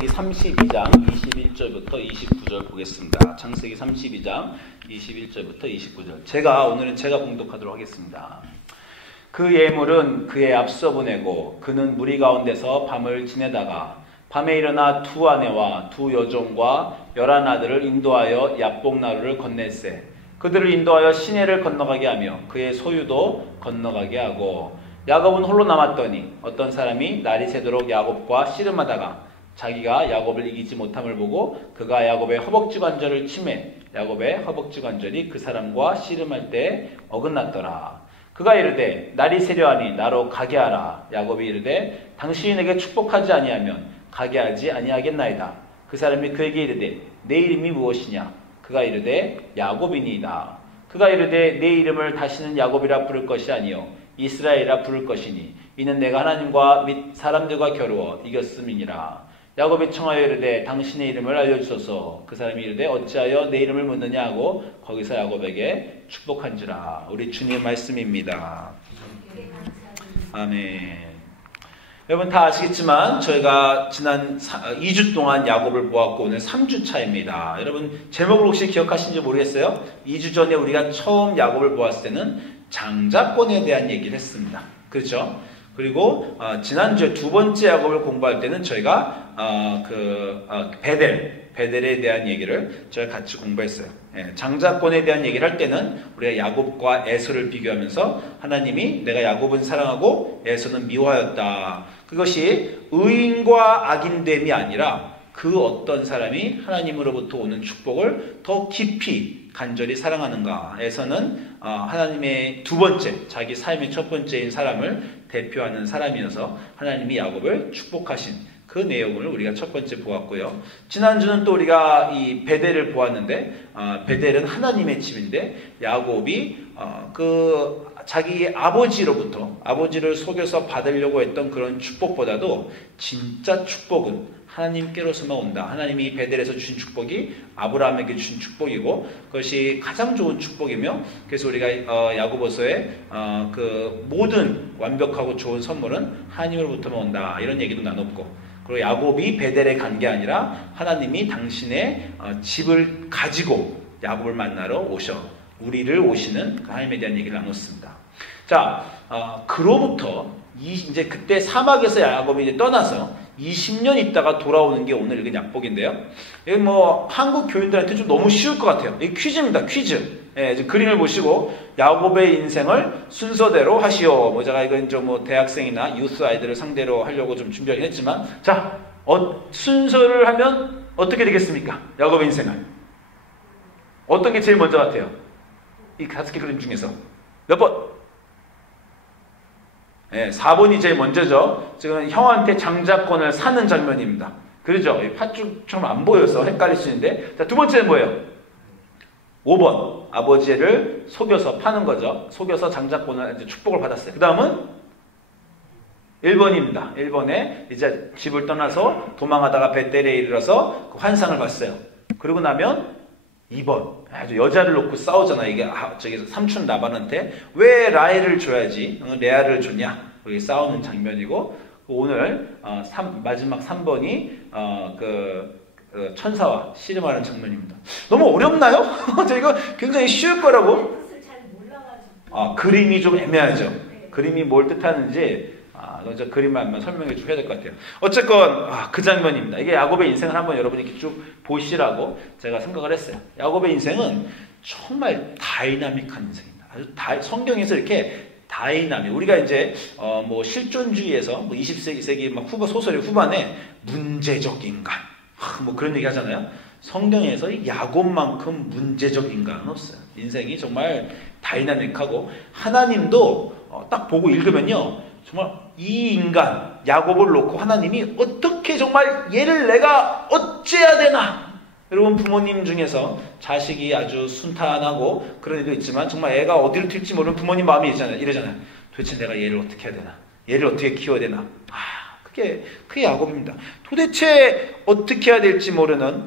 32장 21절부터 29절 보겠습니다. 창세기 32장 21절부터 29절. 오늘은 제가 봉독하도록 하겠습니다. 그 예물은 그의 앞서 보내고 그는 무리 가운데서 밤을 지내다가 밤에 일어나 두 아내와 두 여종과 11아들을 인도하여 야복나루를 건넬세 그들을 인도하여 시내를 건너가게 하며 그의 소유도 건너가게 하고 야곱은 홀로 남았더니 어떤 사람이 날이 새도록 야곱과 씨름하다가 자기가 야곱을 이기지 못함을 보고 그가 야곱의 허벅지 관절을 치매 야곱의 허벅지 관절이 그 사람과 씨름할 때 어긋났더라. 그가 이르되 날이 새려하니 나로 가게 하라. 야곱이 이르되 당신이 내게 축복하지 아니하면 가게 하지 아니하겠나이다. 그 사람이 그에게 이르되 내 이름이 무엇이냐? 그가 이르되 야곱이니이다. 그가 이르되 내 이름을 다시는 야곱이라 부를 것이 아니요 이스라엘이라 부를 것이니 이는 내가 하나님과 및 사람들과 겨루어 이겼음이니라. 야곱이 청하여 이르되 당신의 이름을 알려주소서. 그 사람이 이르되 어찌하여 내 이름을 묻느냐 하고 거기서 야곱에게 축복한지라. 우리 주님 말씀입니다. 아멘. 여러분 다 아시겠지만 저희가 지난 2주 동안 야곱을 보았고 오늘 3주 차입니다. 여러분 제목을 혹시 기억하시는지 모르겠어요? 2주 전에 우리가 처음 야곱을 보았을 때는 장자권에 대한 얘기를 했습니다. 그렇죠? 그리고 지난주에 두 번째 야곱을 공부할 때는 저희가 베델에 대한 얘기를 저희가 같이 공부했어요. 장자권에 대한 얘기를 할 때는 우리가 야곱과 에서를 비교하면서 하나님이 내가 야곱은 사랑하고 에서는 미워하였다. 그것이 의인과 악인됨이 아니라 그 어떤 사람이 하나님으로부터 오는 축복을 더 깊이 간절히 사랑하는가. 에서는 하나님의 두 번째, 자기 삶의 첫 번째인 사람을 대표하는 사람이어서 하나님이 야곱을 축복하신 그 내용을 우리가 첫 번째 보았고요. 지난주는 또 우리가 이 베델을 보았는데 베델은 하나님의 집인데 야곱이 자기 아버지로부터 아버지를 속여서 받으려고 했던 그런 축복보다도 진짜 축복은 하나님께로서만 온다. 하나님이 베델에서 주신 축복이 아브라함에게 주신 축복이고 그것이 가장 좋은 축복이며 그래서 우리가 야고보서의 그 모든 완벽하고 좋은 선물은 하나님으로부터만 온다. 이런 얘기도 나눴고 그리고 야곱이 베델에 간 게 아니라 하나님이 당신의 집을 가지고 야곱을 만나러 우리를 오시는 그 하나님에 대한 얘기를 나눴습니다. 자, 그로부터 이제 그때 사막에서 야곱이 이제 떠나서 20년 있다가 돌아오는 게 오늘 읽은 약복인데요. 이게 뭐 한국 교인들한테 좀 너무 쉬울 것 같아요. 이게 퀴즈입니다. 퀴즈. 이제 그림을 보시고 야곱의 인생을 순서대로 하시오. 제가 이건 좀 대학생이나 유스 아이들을 상대로 하려고 좀 준비하긴 했지만, 자, 순서를 하면 어떻게 되겠습니까? 야곱의 인생을 어떤 게 제일 먼저 같아요? 이 5개 그림 중에서 몇 번? 4번이 제일 먼저죠. 지금 형한테 장자권을 사는 장면입니다. 그러죠? 팥죽처럼 안 보여서 헷갈릴 수 있는데, 자, 두 번째는 뭐예요? 5번. 아버지를 속여서 파는 거죠. 속여서 장자권을 이제 축복을 받았어요. 그 다음은 1번입니다. 1번에 이제 집을 떠나서 도망하다가 베델에 이르러서 그 환상을 봤어요. 그러고 나면 2번. 아주 여자를 놓고 싸우잖아. 이게 저기 삼촌 라반한테 왜 라헬을 줘야지 레아를 줬냐. 여기 싸우는 장면이고 오늘 마지막 3번이 천사와 씨름하는 장면입니다. 너무 어렵나요? 저 이거 굉장히 쉬울 거라고. 그림이 좀 애매하죠. 그림이 뭘 뜻하는지 저 그림만 설명해 주셔야 될 것 같아요. 어쨌건 그 장면입니다. 이게 야곱의 인생을 한번 여러분이 이렇게 쭉 보시라고 제가 생각을 했어요. 야곱의 인생은 정말 다이나믹한 인생입니다. 아주 성경에서 이렇게 다이나믹. 우리가 이제 실존주의에서 20세기 막 소설의 후반에 문제적 인간 그런 얘기 하잖아요. 성경에서 이 야곱만큼 문제적 인간은 없어요. 인생이 정말 다이나믹하고 하나님도 딱 보고 읽으면요. 정말 이 인간 야곱을 놓고 하나님이 어떻게 정말 얘를 내가 어째야 되나. 여러분 부모님 중에서 자식이 아주 순탄하고 그런 애도 있지만 정말 애가 어디를 튈지 모르는 부모님 마음이 이러잖아요. 도대체 내가 얘를 어떻게 해야 되나. 얘를 어떻게 키워야 되나. 그게 야곱입니다. 도대체 어떻게 해야 될지 모르는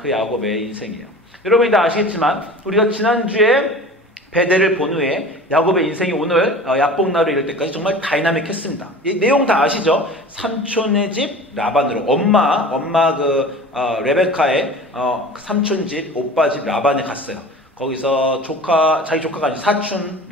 그 야곱의 인생이에요. 여러분이 다 아시겠지만 우리가 지난주에 베델을 본 후에 야곱의 인생이 오늘 야복나루 이럴 때까지 정말 다이나믹했습니다. 이 내용 다 아시죠? 삼촌의 집 라반으로 엄마 레베카의 삼촌 집 오빠 집 라반에 갔어요. 거기서 자기 조카가 아닌 사촌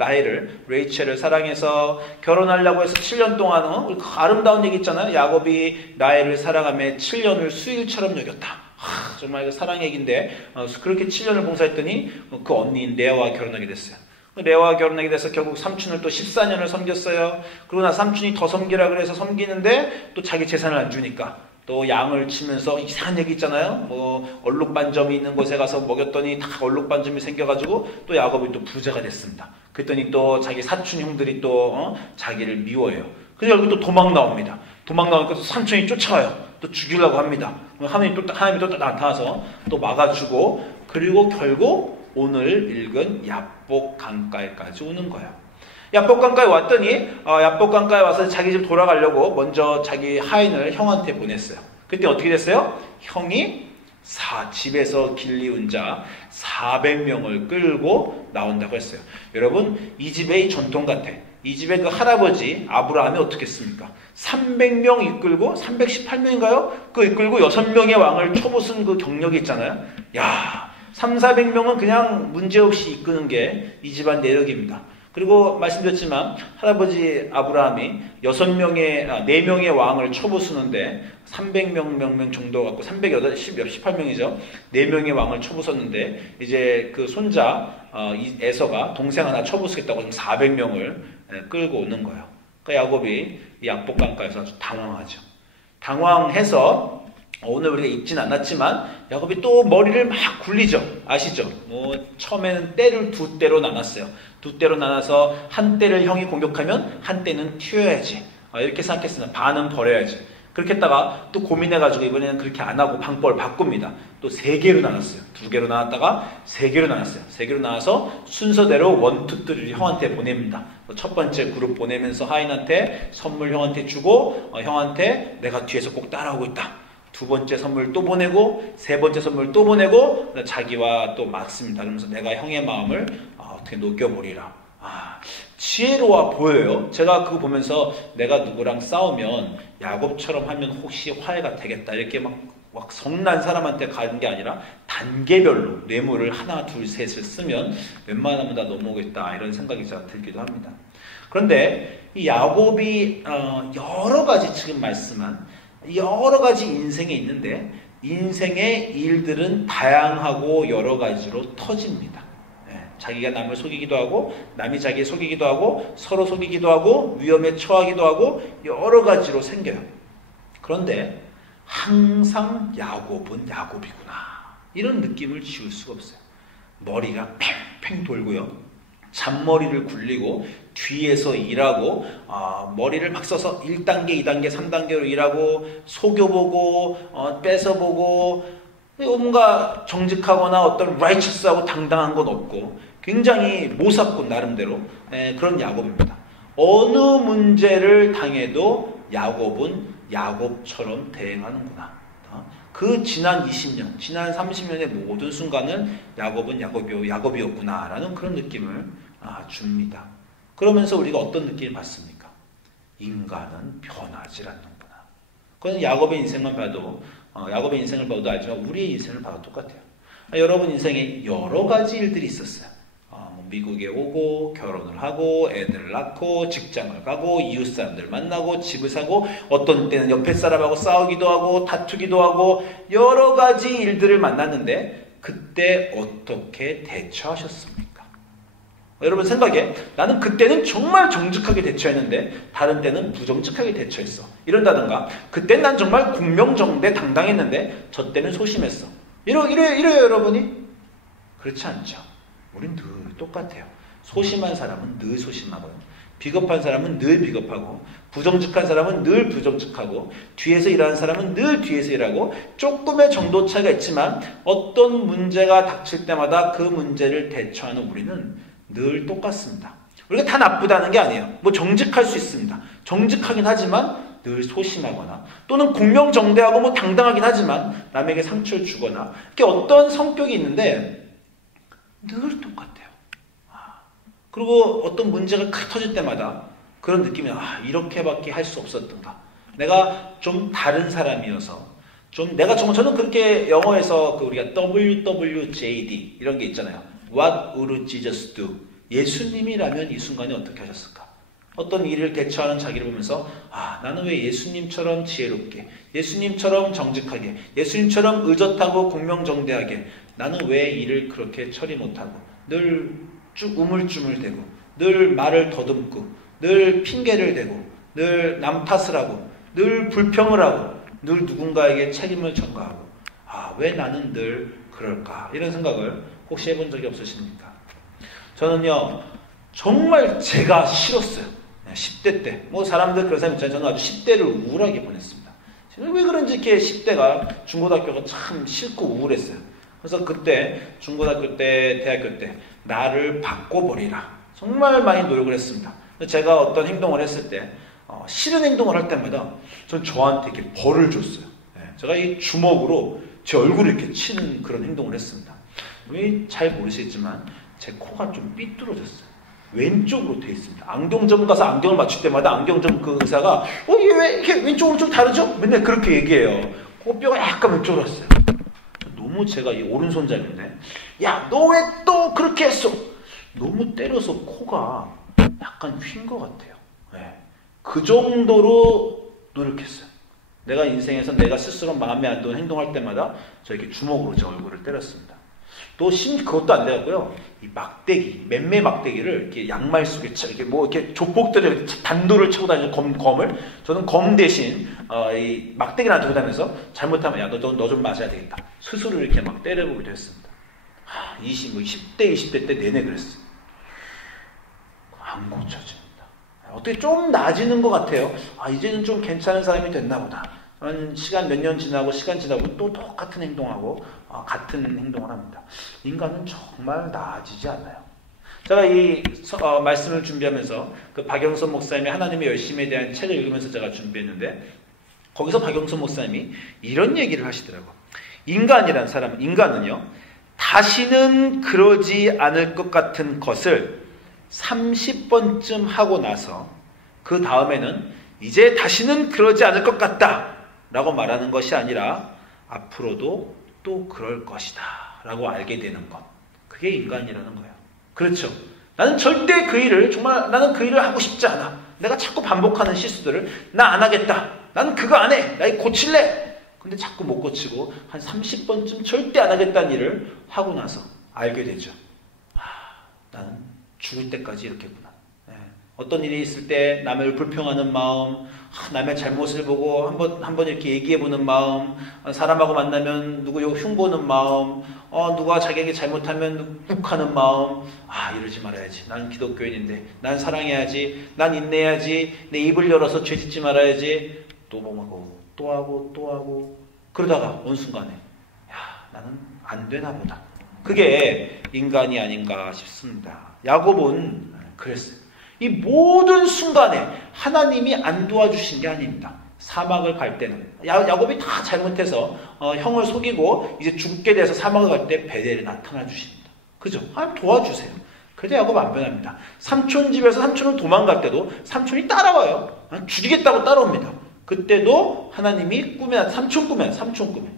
레이첼을 사랑해서 결혼하려고 해서 7년 동안 그 아름다운 얘기 있잖아요. 야곱이 라헬을 사랑하며 7년을 수일처럼 여겼다. 정말 그 사랑 얘기인데 그렇게 7년을 봉사했더니 그 언니인 레아와 결혼하게 됐어요. 레아와 결혼하게 돼서 결국 삼촌을 또 14년을 섬겼어요. 그러고 나서 삼촌이 더 섬기라 그래서 섬기는데 또 자기 재산을 안 주니까 또 양을 치면서 이상한 얘기 있잖아요. 뭐 얼룩반점이 있는 곳에 가서 먹였더니 다 얼룩반점이 생겨가지고 또 야곱이 또 부자가 됐습니다. 그랬더니 또 자기 사촌 형들이 또 자기를 미워해요. 그래서 결국 또 도망 나옵니다. 도망 나오니까 또 삼촌이 쫓아와요. 또 죽이려고 합니다. 하나님이 또 나타나서 또 막아주고, 그리고 결국 오늘 읽은 야복 강가에까지 오는 거예요. 야복 강가에 왔더니 야복 강가에 와서 자기 집 돌아가려고 먼저 자기 하인을 형한테 보냈어요. 그때 어떻게 됐어요? 형이 집에서 길리운 자 400명을 끌고 나온다고 했어요. 여러분, 이 집의 전통 같아. 이 집의 그 할아버지 아브라함이 어떻게 했습니까? 300명 이끌고 318명인가요? 그 이끌고 6명의 왕을 쳐부순 그 경력이 있잖아요. 야, 300~400명은 그냥 문제없이 이끄는 게 이 집안 내력입니다. 그리고 말씀드렸지만 할아버지 아브라함이 4명의 왕을 쳐부수는데 300명 정도 갖고 318명이죠. 4명의 왕을 쳐부쉈는데 이제 그 손자 에서가 동생 하나 쳐부수겠다고 지금 400명을 끌고 오는 거예요. 그러니까 야곱이 이 야복강가에서 아주 당황하죠. 당황해서 오늘 우리가 읽진 않았지만 야곱이 또 머리를 막 굴리죠. 아시죠? 처음에는 떼를 2떼로 나눴어요. 2떼로 나눠서 한 떼를 형이 공격하면 한 떼는 튀어야지. 이렇게 생각했으면 반은 버려야지. 그렇게 했다가 또 고민해가지고 이번에는 그렇게 안 하고 방법을 바꿉니다. 또 3개로 나눴어요. 2개로 나눴다가 3개로 나눴어요. 3개로 나눠서 순서대로 1, 2, 3를 형한테 보냅니다. 첫 번째 그룹 보내면서 하인한테 선물 형한테 주고 형한테 내가 뒤에서 꼭 따라오고 있다. 2번째 선물 또 보내고 3번째 선물 또 보내고 자기와 또 맞습니다. 그러면서 내가 형의 마음을 어떻게 녹여보리라. 지혜로워 보여요. 제가 그거 보면서 내가 누구랑 싸우면 야곱처럼 하면 혹시 화해가 되겠다 이렇게 막 성난 사람한테 가는 게 아니라 단계별로 뇌물을 하나 둘 셋을 쓰면 웬만하면 다 넘어오겠다 이런 생각이 제가 들기도 합니다. 그런데 이 야곱이 여러 가지 지금 말씀한 여러 가지 인생에 있는데 인생의 일들은 다양하고 여러 가지로 터집니다. 자기가 남을 속이기도 하고 남이 자기 속이기도 하고 서로 속이기도 하고 위험에 처하기도 하고 여러 가지로 생겨요. 그런데 항상 야곱은 야곱이구나 이런 느낌을 지울 수가 없어요. 머리가 팽팽 돌고요. 잔머리를 굴리고 뒤에서 일하고 머리를 막 써서 1단계, 2단계, 3단계로 일하고 속여보고 뺏어보고 뭔가 정직하거나 어떤 righteous하고 당당한 건 없고 굉장히 모사꾼 나름대로 그런 야곱입니다. 어느 문제를 당해도 야곱은 야곱처럼 대응하는구나. 그 지난 20년, 지난 30년의 모든 순간은 야곱은 야곱이었구나라는 그런 느낌을 줍니다. 그러면서 우리가 어떤 느낌을 받습니까? 인간은 변하지 않는구나. 그건 야곱의 인생만 봐도 야곱의 인생을 봐도 알지만 우리의 인생을 봐도 똑같아요. 여러분 인생에 여러 가지 일들이 있었어요. 미국에 오고 결혼을 하고 애들을 낳고 직장을 가고 이웃 사람들 만나고 집을 사고 어떤 때는 옆에 사람하고 싸우기도 하고 다투기도 하고 여러 가지 일들을 만났는데 그때 어떻게 대처하셨습니까? 여러분 생각에 나는 그때는 정말 정직하게 대처했는데 다른 때는 부정직하게 대처했어. 이런다든가 그땐 난 정말 공명정대 당당했는데 저 때는 소심했어. 이래요 여러분이? 그렇지 않죠. 우린 늘 똑같아요. 소심한 사람은 늘 소심하고요. 비겁한 사람은 늘 비겁하고 부정직한 사람은 늘 부정직하고 뒤에서 일하는 사람은 늘 뒤에서 일하고 조금의 정도 차이가 있지만 어떤 문제가 닥칠 때마다 그 문제를 대처하는 우리는 늘 똑같습니다. 우리가 다 나쁘다는 게 아니에요. 정직할 수 있습니다. 정직하긴 하지만 늘 소심하거나 또는 공명정대하고 당당하긴 하지만 남에게 상처를 주거나 이렇게 어떤 성격이 있는데 늘 똑같아요. 그리고 어떤 문제가 터질 때마다 그런 느낌이 이렇게밖에 할 수 없었던가. 내가 좀 다른 사람이어서 저는 그렇게 영어에서 우리가 WWJD 이런 게 있잖아요. What would Jesus do? 예수님이라면 이 순간에 어떻게 하셨을까? 어떤 일을 대처하는 자기를 보면서 나는 왜 예수님처럼 지혜롭게, 예수님처럼 정직하게, 예수님처럼 의젓하고 공명정대하게 나는 왜 일을 그렇게 처리 못하고 늘 쭉 우물쭈물대고 늘 말을 더듬고 늘 핑계를 대고 늘 남 탓을 하고 늘 불평을 하고 늘 누군가에게 책임을 전가하고 왜 나는 늘 그럴까? 이런 생각을 혹시 해본 적이 없으십니까? 저는요 정말 제가 싫었어요. 10대 때 사람들 그런 사람 있잖아요. 저는 아주 10대를 우울하게 보냈습니다. 왜 그런지 이렇게 10대가 중고등학교가 참 싫고 우울했어요. 그래서 그때 중고등학교 때 대학교 때 나를 바꿔버리라 정말 많이 노력을 했습니다. 제가 어떤 행동을 했을 때 싫은 행동을 할 때마다 전 저한테 이렇게 벌을 줬어요. 제가 이 주먹으로 제 얼굴을 이렇게 치는 그런 행동을 했습니다. 잘 모르시겠지만 제 코가 좀 삐뚤어졌어요. 왼쪽으로 돼 있습니다. 안경점 가서 안경을 맞출 때마다 안경점 그 의사가 이게 왜 이렇게 왼쪽으로 좀 다르죠? 맨날 그렇게 얘기해요. 코뼈가 약간 왼쪽으로 왔어요. 너무 제가 이 오른손잡이인데 너 왜 또 그렇게 했어? 너무 때려서 코가 약간 휜 것 같아요. 그 정도로 노력했어요. 내가 인생에서 내가 스스로 마음에 안 드는 행동할 때마다 저 이렇게 주먹으로 제 얼굴을 때렸습니다. 또 그것도 안 되고요. 이 막대기, 맴매 막대기를 이렇게 양말 속에 이렇게 이렇게 조폭들이 단도를 치고 다니는 검을 저는 검 대신 이 막대기를 하나 들고 다니면서 잘못하면 너 좀 맞아야 되겠다. 스스로 이렇게 막 때려보기도 했습니다. 10대, 20대 때 내내 그랬어요. 안 고쳐집니다. 어떻게 좀 나아지는 것 같아요. 이제는 좀 괜찮은 사람이 됐나 보다. 시간 몇 년 지나고 또 똑같은 행동하고 같은 행동을 합니다. 인간은 정말 나아지지 않아요. 제가 이 말씀을 준비하면서 그 박영선 목사님의 하나님의 열심에 대한 책을 읽으면서 제가 준비했는데 거기서 박영선 목사님이 이런 얘기를 하시더라고요. 인간은요 다시는 그러지 않을 것 같은 것을 30번쯤 하고 나서 그 다음에는 이제 다시는 그러지 않을 것 같다 라고 말하는 것이 아니라 앞으로도 또 그럴 것이다 라고 알게 되는 것, 그게 인간이라는 거예요. 그렇죠. 나는 절대 나는 그 일을 하고 싶지 않아. 내가 자꾸 반복하는 실수들을 나 안 하겠다. 나는 그거 안 해. 나 이거 고칠래. 근데 자꾸 못 고치고 한 30번쯤 절대 안 하겠다는 일을 하고 나서 알게 되죠. 나는 죽을 때까지 이렇게구나. 어떤 일이 있을 때 남을 불평하는 마음, 남의 잘못을 보고 한번 이렇게 얘기해보는 마음, 사람하고 만나면 누구 흉보는 마음, 누가 자기에게 잘못하면 욱하는 마음, 이러지 말아야지. 난 기독교인인데, 난 사랑해야지, 난 인내해야지, 내 입을 열어서 죄짓지 말아야지, 또 하고, 그러다가 어느 순간에, 나는 안 되나 보다. 그게 인간이 아닌가 싶습니다. 야곱은 그랬어요. 이 모든 순간에 하나님이 안 도와주신 게 아닙니다. 사막을 갈 때는 야곱이 다 잘못해서 형을 속이고 이제 죽게 돼서 사막을 갈 때 베델에 나타나 주십니다. 그죠? 하나님 도와주세요. 그래도 야곱 안 변합니다. 삼촌 집에서 삼촌은 도망갈 때도 삼촌이 따라와요. 죽이겠다고 따라옵니다. 그때도 하나님이 삼촌 꿈에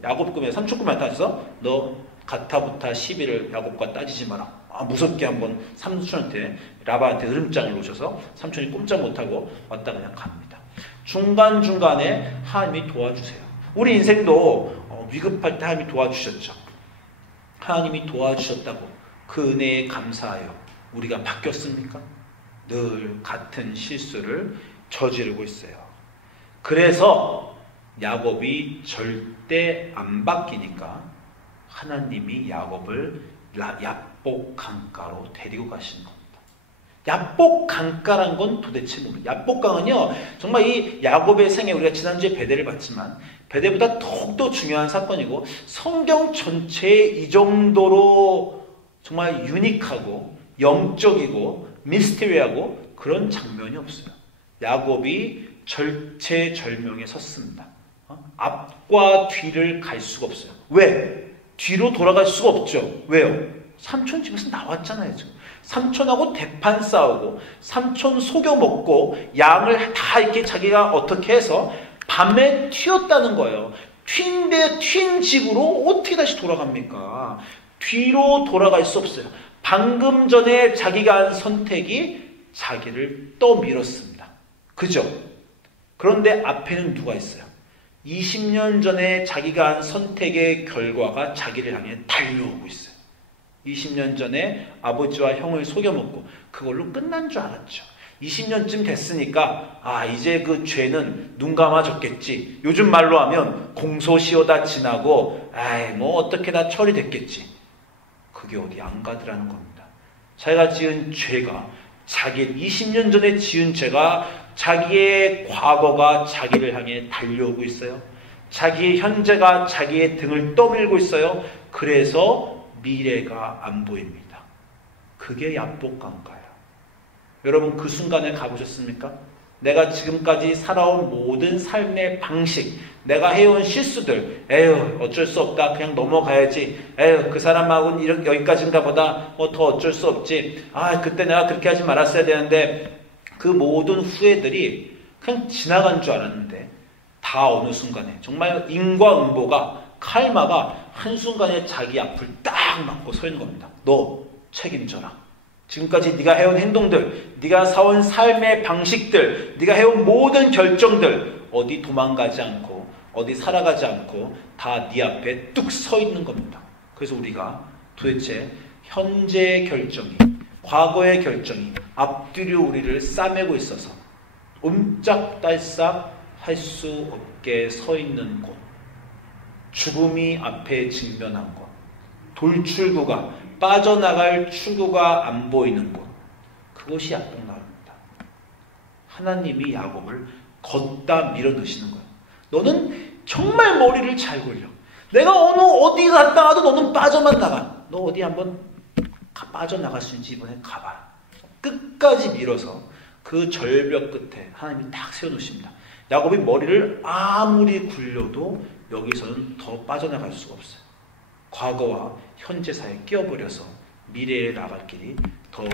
야곱 꿈에 삼촌 꿈에 나타나서 너 가타부타 시비를 야곱과 따지지 마라. 무섭게 한번 삼촌한테 라반한테 으름장을 놓으셔서 삼촌이 꼼짝 못하고 왔다 그냥 갑니다. 중간중간에 하나님이 도와주세요. 우리 인생도 위급할 때 하나님이 도와주셨죠. 하나님이 도와주셨다고 그 은혜에 감사하여 우리가 바뀌었습니까? 늘 같은 실수를 저지르고 있어요. 그래서 야곱이 절대 안 바뀌니까 하나님이 야곱을 야복 강가로 데리고 가시는 겁니다. 야복 강가란 건 도대체 뭡니까? 야복강은요, 정말 이 야곱의 생애, 우리가 지난주에 베델을 봤지만 베델보다 더욱더 중요한 사건이고 성경 전체에 이 정도로 정말 유니크하고 영적이고 미스테리하고 그런 장면이 없어요. 야곱이 절체절명에 섰습니다. 앞과 뒤를 갈 수가 없어요. 왜? 뒤로 돌아갈 수가 없죠. 왜요? 삼촌 집에서 나왔잖아요. 지금. 삼촌하고 대판 싸우고 삼촌 속여먹고 양을 다 이렇게 자기가 어떻게 해서 밤에 튀었다는 거예요. 튄 집으로 어떻게 다시 돌아갑니까? 뒤로 돌아갈 수 없어요. 방금 전에 자기가 한 선택이 자기를 떠밀었습니다. 그죠? 그런데 앞에는 누가 있어요? 20년 전에 자기가 한 선택의 결과가 자기를 향해 달려오고 있어요. 20년 전에 아버지와 형을 속여먹고 그걸로 끝난 줄 알았죠. 20년쯤 됐으니까 이제 그 죄는 눈 감아졌겠지. 요즘 말로 하면 공소시효 지나고 뭐 어떻게 다 처리됐겠지. 그게 어디 안 가더라는 겁니다. 자기가 지은 죄가 20년 전에 지은 죄가 자기의 과거가 자기를 향해 달려오고 있어요. 자기의 현재가 자기의 등을 떠밀고 있어요. 그래서 미래가 안 보입니다. 그게 야복강가예요. 여러분 그 순간에 가보셨습니까? 내가 지금까지 살아온 모든 삶의 방식, 내가 해온 실수들, 어쩔 수 없다, 그냥 넘어가야지, 그 사람하고는 여기까지인가 보다, 더 어쩔 수 없지, 그때 내가 그렇게 하지 말았어야 되는데, 그 모든 후회들이 그냥 지나간 줄 알았는데 다 어느 순간에 정말 인과응보가 칼마가 한순간에 자기 앞을 딱 맞고 서 있는 겁니다. 너 책임져라. 지금까지 네가 해온 행동들, 네가 사온 삶의 방식들, 네가 해온 모든 결정들 어디 도망가지 않고 어디 살아가지 않고 다 네 앞에 뚝 서 있는 겁니다. 그래서 우리가 도대체 현재의 결정이, 과거의 결정이 앞뒤로 우리를 싸매고 있어서 옴짝달싹 할 수 없게 서 있는 곳, 죽음이 앞에 직면한 곳, 돌출구가, 빠져나갈 출구가 안 보이는 곳, 그것이 야복강가입니다. 하나님이 야곱을 걷다 밀어넣으시는 거예요. 너는 정말 머리를 잘 굴려. 내가 어디 갔다 와도 너는 빠져만 나가. 너 어디 한번 빠져나갈 수 있는지 이번에 가봐. 끝까지 밀어서 그 절벽 끝에 하나님이 딱 세워놓으십니다. 야곱이 머리를 아무리 굴려도 여기서는 더 빠져나갈 수가 없어요. 과거와 현재 사이에 끼어버려서 미래에 나갈 길이 더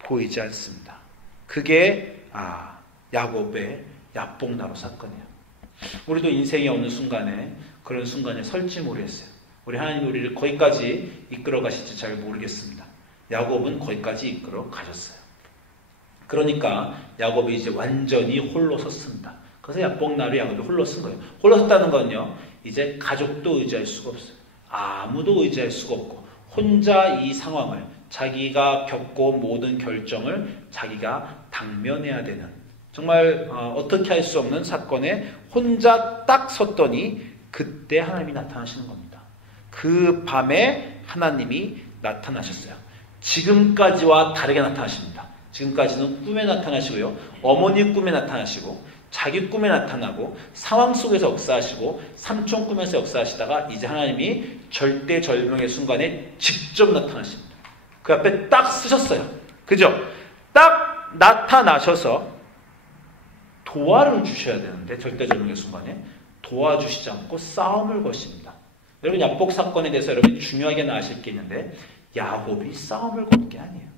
보이지 않습니다. 그게 야곱의 야복나루 사건이에요. 우리도 인생의 어느 순간에 그런 순간에 설지 모르겠어요. 우리 하나님이 우리를 거기까지 이끌어 가실지 잘 모르겠습니다. 야곱은 거기까지 이끌어 가셨어요. 그러니까 야곱이 이제 완전히 홀로 섰습니다. 그래서 야복나루 야곱이 홀로 쓴 거예요. 홀로 섰다는 건요, 이제 가족도 의지할 수가 없어요. 아무도 의지할 수가 없고 혼자 이 상황을, 자기가 겪고 모든 결정을 자기가 당면해야 되는, 정말 어떻게 할 수 없는 사건에 혼자 딱 섰더니 그때 하나님이 나타나시는 겁니다. 그 밤에 하나님이 나타나셨어요. 지금까지와 다르게 나타나십니다. 지금까지는 꿈에 나타나시고요, 어머니 꿈에 나타나시고 자기 꿈에 나타나고 상황 속에서 역사하시고 삼촌 꿈에서 역사하시다가 이제 하나님이 절대절명의 순간에 직접 나타나십니다. 그 앞에 딱 쓰셨어요. 그죠? 딱 나타나셔서 도와를 주셔야 되는데 절대절명의 순간에 도와주시지 않고 싸움을 거십니다. 여러분 야복 사건에 대해서 여러분이 중요하게 아실 게 있는데, 야곱이 싸움을 건 게 아니에요.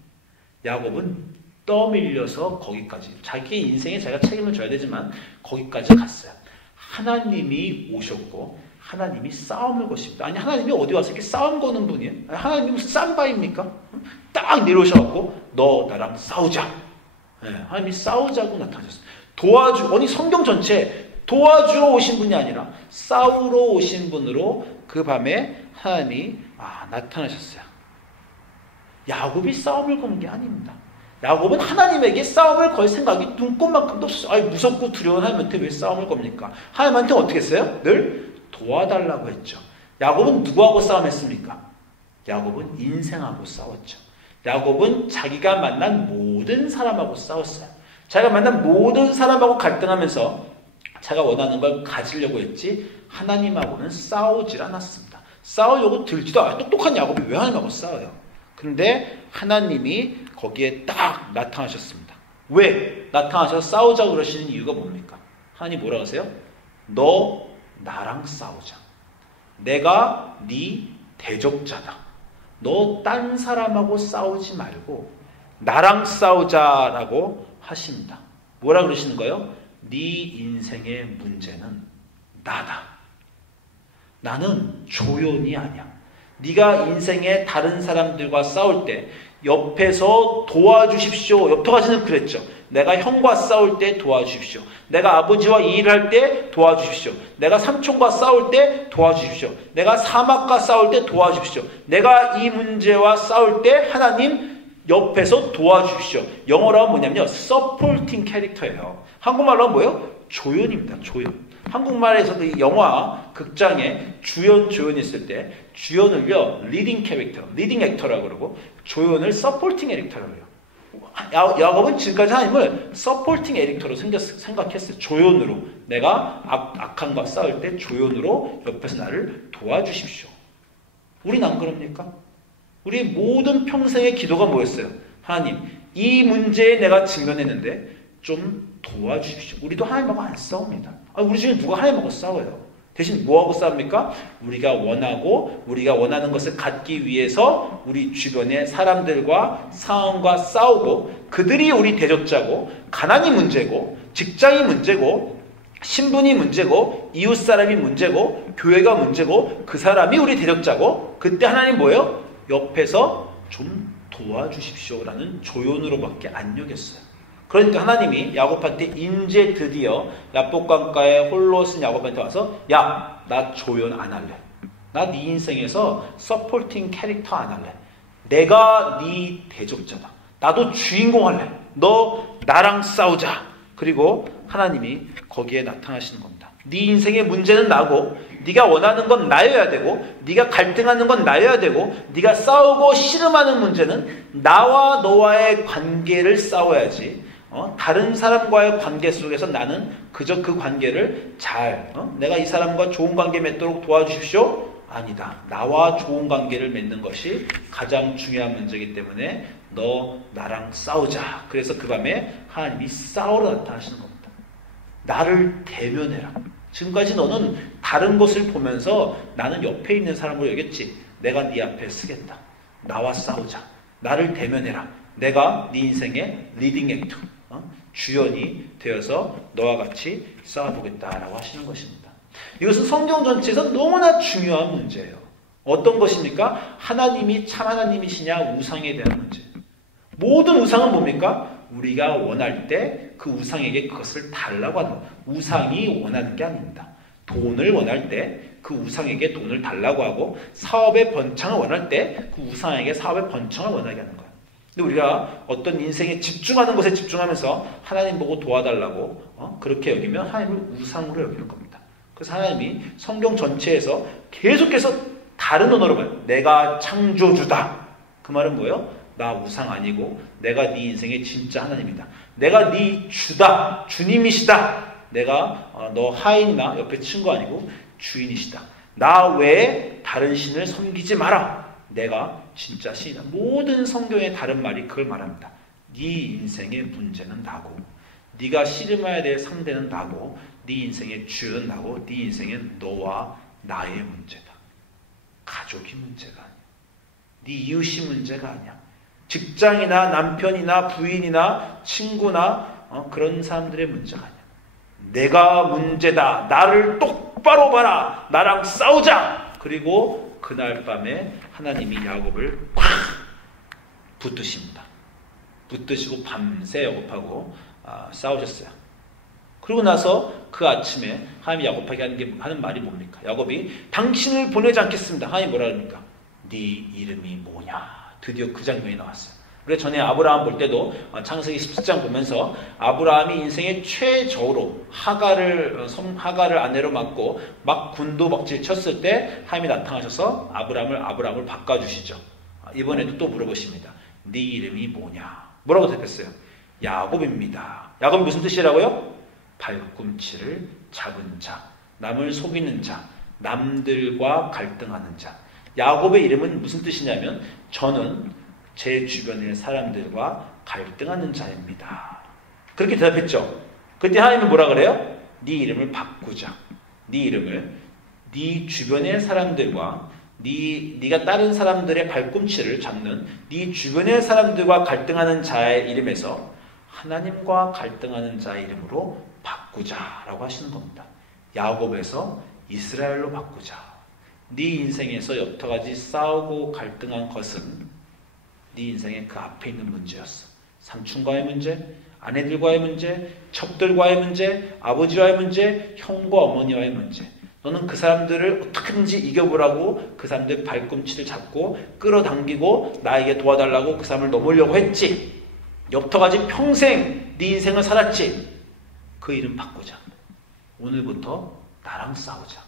야곱은 떠밀려서 거기까지, 자기 인생에 자기가 책임을 져야 되지만 거기까지 갔어요. 하나님이 오셨고 하나님이 싸움을 거십니다. 아니 하나님이 어디 와서 이렇게 싸움 거는 분이에요? 아니, 하나님이 무슨 쌈바입니까? 딱 내려오셔갖고 너 나랑 싸우자. 하나님이 싸우자고 나타나셨어요. 아니 성경 전체 도와주러 오신 분이 아니라 싸우러 오신 분으로 그 밤에 하나님이 나타나셨어요. 야곱이 싸움을 건 게 아닙니다. 야곱은 하나님에게 싸움을 걸 생각이 눈꼽만큼도 없었어요. 무섭고 두려운 하나님한테 왜 싸움을 겁니까? 하나님한테 어떻게 했어요? 늘 도와달라고 했죠. 야곱은 누구하고 싸움했습니까? 야곱은 인생하고 싸웠죠. 야곱은 자기가 만난 모든 사람하고 싸웠어요. 자기가 만난 모든 사람하고 갈등하면서 자기가 원하는 걸 가지려고 했지 하나님하고는 싸우질 않았습니다. 싸우려고 들지도 않아요. 똑똑한 야곱이 왜 하나님하고 싸워요? 근데 하나님이 거기에 딱 나타나셨습니다. 왜? 나타나셔서 싸우자고 그러시는 이유가 뭡니까? 하나님 뭐라고 하세요? 너 나랑 싸우자. 내가 네 대적자다. 너 딴 사람하고 싸우지 말고 나랑 싸우자라고 하십니다. 뭐라 그러시는 거예요? 네 인생의 문제는 나다. 나는 조연이 아니야. 네가 인생의 다른 사람들과 싸울 때 옆에서 도와주십시오. 옆에까지는 그랬죠. 내가 형과 싸울 때 도와주십시오. 내가 아버지와 이 일을 할 때 도와주십시오. 내가 삼촌과 싸울 때 도와주십시오. 내가 사막과 싸울 때 도와주십시오. 내가 이 문제와 싸울 때 하나님 옆에서 도와주십시오. 영어로 하면 뭐냐면요. supporting 캐릭터예요. 한국말로 하면 뭐예요? 조연입니다. 조연. 한국말에서도 이 영화, 극장에 조연이 있을 때 주연을요. 리딩 캐릭터, 리딩 액터라고 그러고 조연을 서포팅 에릭터라고 해요. 야곱은 지금까지 하나님을 서포팅 에릭터로 생각했어요. 조연으로. 내가 악한과 싸울 때 조연으로 옆에서 나를 도와주십시오. 우린 안 그럽니까? 우리 모든 평생의 기도가 뭐였어요? 하나님, 이 문제에 내가 직면했는데 좀 도와주십시오. 우리도 하나님하고 안 싸웁니다. 우리 중에 누가 하나님하고 싸워요? 대신 뭐하고 싸웁니까? 우리가 원하는 것을 갖기 위해서 우리 주변의 사람들과 상황과 싸우고 그들이 우리 대적자고 가난이 문제고 직장이 문제고 신분이 문제고 이웃 사람이 문제고 교회가 문제고 그 사람이 우리 대적자고 그때 하나님 뭐예요? 옆에서 좀 도와주십시오라는 조연으로밖에 안 여겼어요. 그러니까 하나님이 야곱한테 이제 드디어 야복강가에 홀로 쓴 야곱한테 와서 야, 나 조연 안 할래. 나 네 인생에서 서포팅 캐릭터 안 할래. 내가 네 대적자다. 나도 주인공 할래. 너 나랑 싸우자. 그리고 하나님이 거기에 나타나시는 겁니다. 네 인생의 문제는 나고 네가 원하는 건 나여야 되고 네가 갈등하는 건 나여야 되고 네가 싸우고 씨름하는 문제는 나와 너와의 관계를 싸워야지 다른 사람과의 관계 속에서 나는 그저 그 관계를 내가 이 사람과 좋은 관계 맺도록 도와주십시오? 아니다. 나와 좋은 관계를 맺는 것이 가장 중요한 문제이기 때문에 너 나랑 싸우자. 그래서 그 밤에 하나님이 싸우러 나타나시는 겁니다. 나를 대면해라. 지금까지 너는 다른 것을 보면서 나는 옆에 있는 사람으로 여겼지. 내가 네 앞에 서겠다. 나와 싸우자. 나를 대면해라. 내가 네 인생의 리딩 액터, 주연이 되어서 너와 같이 싸워보겠다라고 하시는 것입니다. 이것은 성경 전체에서 너무나 중요한 문제예요. 어떤 것입니까? 하나님이 참 하나님이시냐 우상에 대한 문제. 모든 우상은 뭡니까? 우리가 원할 때 그 우상에게 그것을 달라고 하는 거예요. 우상이 원하는 게 아닙니다. 돈을 원할 때 그 우상에게 돈을 달라고 하고 사업의 번창을 원할 때 그 우상에게 사업의 번창을 원하게 하는 거예요. 근데 우리가 어떤 인생에 집중하는 것에 집중하면서 하나님 보고 도와달라고 그렇게 여기면 하나님을 우상으로 여기는 겁니다. 그래서 하나님이 성경 전체에서 계속해서 다른 언어로 봐요. 내가 창조주다. 그 말은 뭐예요? 나 우상 아니고 내가 네 인생의 진짜 하나님이다. 내가 네 주다. 주님이시다. 내가 너 하인이나 옆에 친구 아니고 주인이시다. 나 외에 다른 신을 섬기지 마라. 내가 진짜 신이다. 모든 성경의 다른 말이 그걸 말합니다. 네 인생의 문제는 나고 네가 씨름해야 될 상대는 나고 네 인생의 주는 나고 네 인생은 너와 나의 문제다. 가족이 문제가 아니야. 네 이웃이 문제가 아니야. 직장이나 남편이나 부인이나 친구나 그런 사람들의 문제가 아니야. 내가 문제다. 나를 똑바로 봐라. 나랑 싸우자. 그리고 그날 밤에 하나님이 야곱을 팍 붙드십니다. 붙드시고 밤새 야곱하고 싸우셨어요. 그러고 나서 그 아침에 하나님이 야곱에게 하는 말이 뭡니까? 야곱이 당신을 보내지 않겠습니다. 하나님이 뭐라 합니까? 네 이름이 뭐냐? 드디어 그 장면이 나왔어요. 우리가 전에 아브라함 볼 때도 창세기 17장 보면서 아브라함이 인생의 최저로 하가를 아내로 맡고 막 군도박질 쳤을 때 하나님이 나타나셔서 아브라함을 바꿔주시죠. 이번에도 또 물어보십니다. 네 이름이 뭐냐? 뭐라고 대답했어요? 야곱입니다. 야곱이 무슨 뜻이라고요? 발꿈치를 잡은 자, 남을 속이는 자, 남들과 갈등하는 자. 야곱의 이름은 무슨 뜻이냐면 저는 제 주변의 사람들과 갈등하는 자입니다. 그렇게 대답했죠. 그때 하나님은 뭐라 그래요? 네 이름을 바꾸자. 네 이름을 네 주변의 사람들과 네가 다른 사람들의 발꿈치를 잡는 네 주변의 사람들과 갈등하는 자의 이름에서 하나님과 갈등하는 자의 이름으로 바꾸자라고 하시는 겁니다. 야곱에서 이스라엘로 바꾸자. 네 인생에서 여태까지 싸우고 갈등한 것은 네 인생의 그 앞에 있는 문제였어. 삼촌과의 문제, 아내들과의 문제, 첩들과의 문제, 아버지와의 문제, 형과 어머니와의 문제. 너는 그 사람들을 어떻게든지 이겨보라고 그 사람들 발꿈치를 잡고 끌어당기고 나에게 도와달라고 그 사람을 넘으려고 했지. 여태까지 평생 네 인생을 살았지. 그 이름 바꾸자. 오늘부터 나랑 싸우자.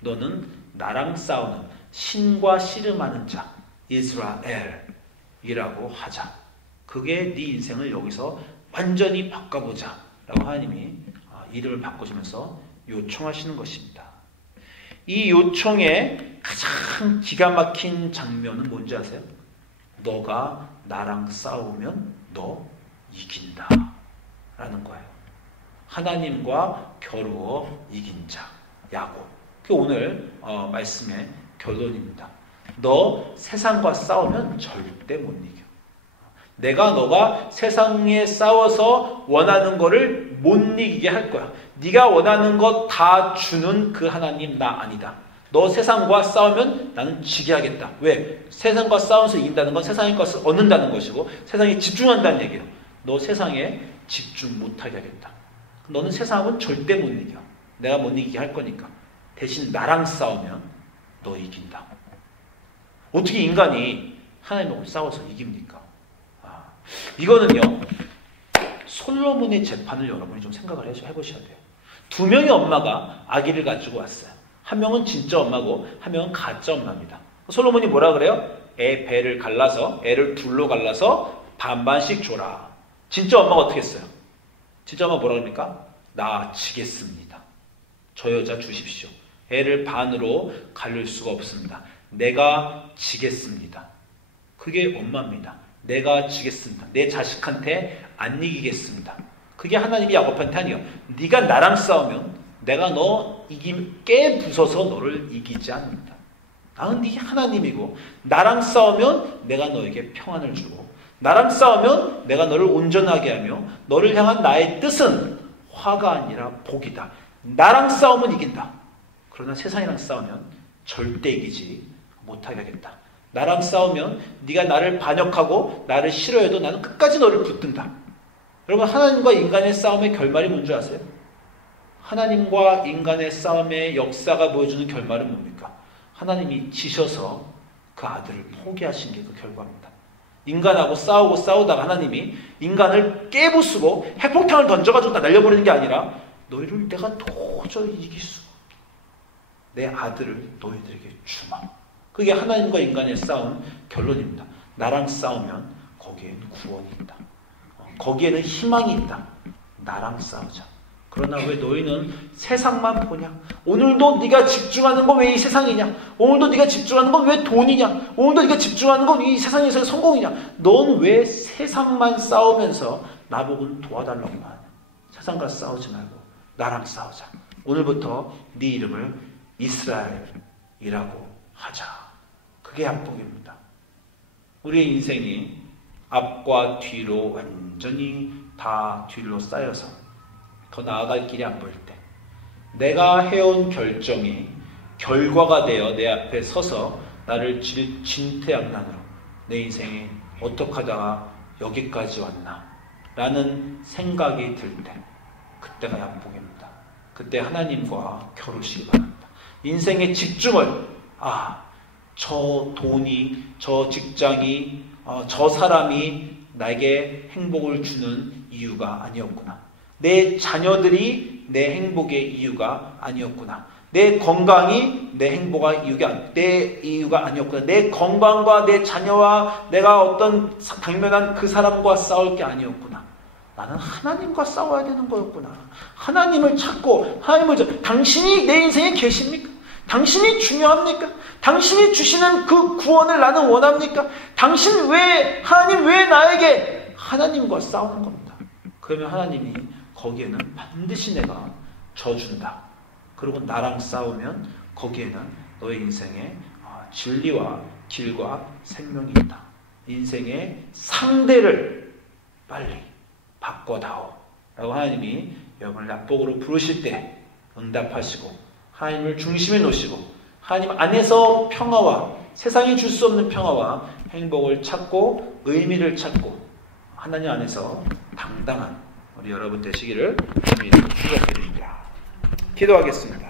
너는 나랑 싸우는 신과 씨름하는 자 이스라엘이라고 하자. 그게 네 인생을 여기서 완전히 바꿔보자 라고 하나님이 이름을 바꾸시면서 요청하시는 것입니다. 이 요청의 가장 기가 막힌 장면은 뭔지 아세요? 너가 나랑 싸우면 너 이긴다 라는 거예요. 하나님과 겨루어 이긴 자 야곱. 그게 오늘 말씀의 결론입니다. 너 세상과 싸우면 절대 못 이겨. 너가 세상에 싸워서 원하는 거를 못 이기게 할 거야. 네가 원하는 거 다 주는 그 하나님 나 아니다. 너 세상과 싸우면 나는 지게 하겠다. 왜? 세상과 싸워서 이긴다는 건 세상의 것을 얻는다는 것이고 세상에 집중한다는 얘기예요. 너 세상에 집중 못하게 하겠다. 너는 세상은 절대 못 이겨. 내가 못 이기게 할 거니까. 대신 나랑 싸우면 너 이긴다. 어떻게 인간이 하나님하고 싸워서 이깁니까? 이거는요, 솔로몬의 재판을 여러분이 좀 생각을 해보셔야 돼요. 두 명의 엄마가 아기를 가지고 왔어요. 한 명은 진짜 엄마고 한 명은 가짜 엄마입니다. 솔로몬이 뭐라 그래요? 애 배를 갈라서, 애를 둘로 갈라서 반반씩 줘라. 진짜 엄마가 어떻게 했어요? 진짜 엄마가 뭐라 그럽니까? 나 지겠습니다. 저 여자 주십시오. 애를 반으로 갈릴 수가 없습니다. 내가 지겠습니다. 그게 엄마입니다. 내가 지겠습니다. 내 자식한테 안 이기겠습니다. 그게 하나님이 야곱한테 아니에요. 네가 나랑 싸우면 내가 너 깨부숴서 너를 이기지 않는다. 나는 네 하나님이고 나랑 싸우면 내가 너에게 평안을 주고 나랑 싸우면 내가 너를 온전하게 하며 너를 향한 나의 뜻은 화가 아니라 복이다. 나랑 싸우면 이긴다. 그러나 세상이랑 싸우면 절대 이기지 못하게 하겠다. 나랑 싸우면 네가 나를 반역하고 나를 싫어해도 나는 끝까지 너를 붙든다. 여러분, 하나님과 인간의 싸움의 결말이 뭔지 아세요? 하나님과 인간의 싸움의 역사가 보여주는 결말은 뭡니까? 하나님이 지셔서 그 아들을 포기하신 게 그 결과입니다. 인간하고 싸우다가 하나님이 인간을 깨부수고 핵폭탄을 던져가지고 다 날려버리는 게 아니라 너희를 내가 도저히 이길 수 없게 내 아들을 너희들에게 주마. 그게 하나님과 인간의 싸움 결론입니다. 나랑 싸우면 거기에는 구원이 있다. 거기에는 희망이 있다. 나랑 싸우자. 그러나 왜 너희는 세상만 보냐? 오늘도 네가 집중하는 건 왜 이 세상이냐? 오늘도 네가 집중하는 건 왜 돈이냐? 오늘도 네가 집중하는 건 이 세상에서의 성공이냐? 넌 왜 세상만 싸우면서 나보고 도와달라고 하냐? 세상과 싸우지 말고 나랑 싸우자. 오늘부터 네 이름을 이스라엘이라고 하자. 그게 약복입니다. 우리의 인생이 앞과 뒤로 완전히 다 뒤로 쌓여서 더 나아갈 길이 안 보일 때 내가 해온 결정이 결과가 되어 내 앞에 서서 나를 진퇴양난으로 내 인생이 어떻게 하다가 여기까지 왔나 라는 생각이 들 때 그때가 약복입니다. 그때 하나님과 겨루시기 바랍니다. 인생의 집중을 저 돈이, 저 직장이, 저 사람이 나에게 행복을 주는 이유가 아니었구나. 내 자녀들이 내 행복의 이유가 아니었구나. 내 건강이 내 내 이유가 아니었구나. 내 건강과 내 자녀와 내가 어떤 당면한 그 사람과 싸울 게 아니었구나. 나는 하나님과 싸워야 되는 거였구나. 하나님을 찾고 당신이 내 인생에 계십니까? 당신이 중요합니까? 당신이 주시는 그 구원을 나는 원합니까? 하나님 왜 나에게 하나님과 싸우는 겁니다. 그러면 하나님이 거기에는 반드시 내가 져준다. 그리고 나랑 싸우면 거기에는 너의 인생에 진리와 길과 생명이 있다. 인생의 상대를 빨리 바꿔다오 라고 하나님이 여러분을 납복으로 부르실 때 응답하시고 하나님을 중심에 놓으시고 하나님 안에서 평화와 세상이 줄 수 없는 평화와 행복을 찾고 의미를 찾고 하나님 안에서 당당한 우리 여러분 되시기를 주님으로 축복드립니다. 기도하겠습니다.